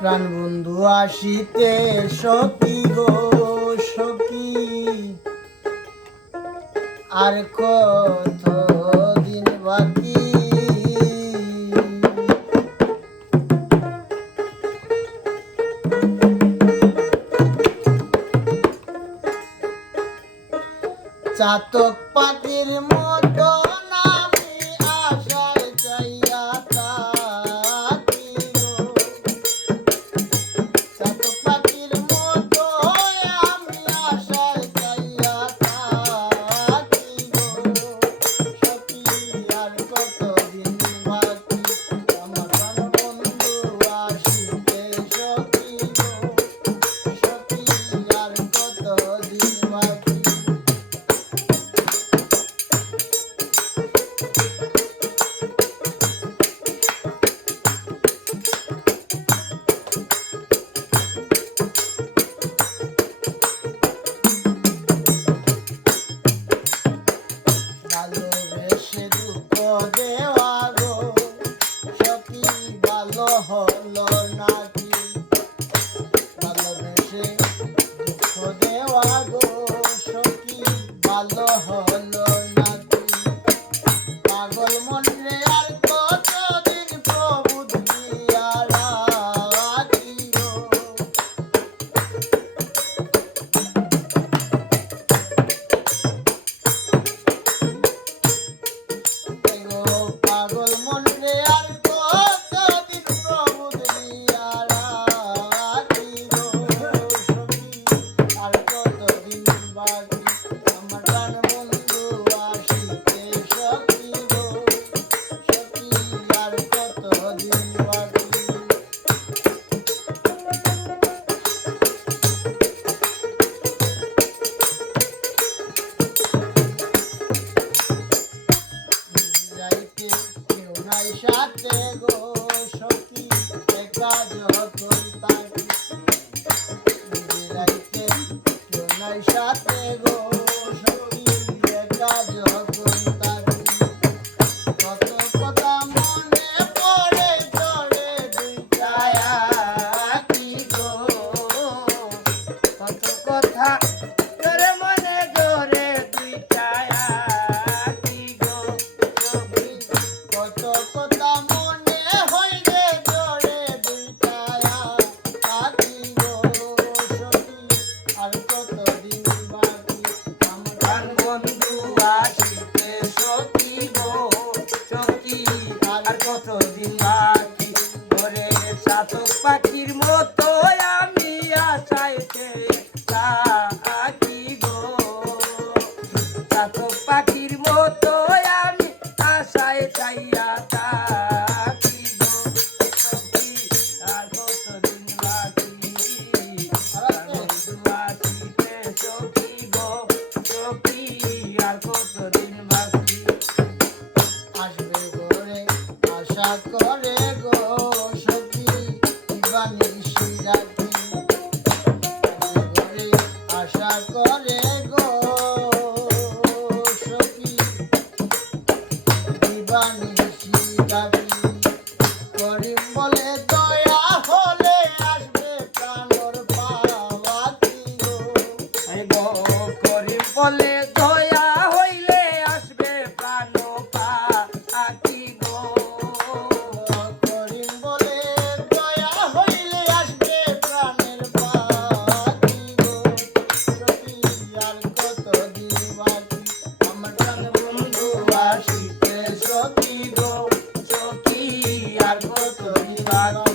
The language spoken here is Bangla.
প্রাণ বন্ধু আসিতে সখী গো সখী, আর কত দিন বাকি। চাতক পাখির মতো আমি আশায় চাইয়া থাকি গো। চাতক পাখির মতো আমি আশায় চাইয়া থাকি গো সখী, আর কতদিন বাকি আমার প্রাণ বন্ধু আসিতে সখী গো সখী, আর কতদিন বাকি। ভালোবেসে দুঃখ দেওয়া গো সখী ভালো হলো নাকি। ভালোবেসে দুঃখ দেওয়া গো সখী ভালো হলো নাকি। পাগল মন রে আর কতদিন প্রভুত দিয়া রাখি গো। পাগল মন রে আর কতদিন প্রভুত দিয়া রাখি গো সখী, আর কতদিন বাকি আমার প্রাণ বন্ধু আসিতে সখী গো সখী, আর কতদিন বাকি। যাইতে কেউ নাই সাথে গো সখী, একা যখন থাকি। যাইতে কেউ নাই সাথে গো সখী, একা যখন থাকি। কত কথা মনে পড়ে চলে দুইটা আঁখি গো। কত কথা তোরে মনে ধরে দুইটা আঁখি গো সখী। কত কথা মনে হয় রে ধরে দুইটা আঁখি গো সখী, আর কতদিন বাকি আমার প্রাণ বন্ধু আসিতে সখী গো সখী, আর কতদিন বাকি। ওরে চাতক পাখির মতো আমি আশায় থাকি গো। চাতক পাখির মতো আমি আশায় চাইয়া থাকি গো সখী, আর কতদিন বাকি। বন্ধু আসিতে সখী গো সখী, আর কতদিন বাকি। আসবে ঘরে আশা করে গো সখী, দিবানিশি রাখি। আসবে ঘরে আশা করে গো সখী, দিবানিশি রাখি। করিম বলে দয়া হলে আসবে প্রাণর পাওয়াতি গো। করিম বলে দয়া হইলে আসবে প্রাণ পাখি গো। করিম বলে দয়া হইলে আসবে প্রাণের পাখি গো সখী, আর কতদিন বাকি আমার প্রাণ বন্ধু আসিতে সখী গো সখী, আর কতদিন বাকি।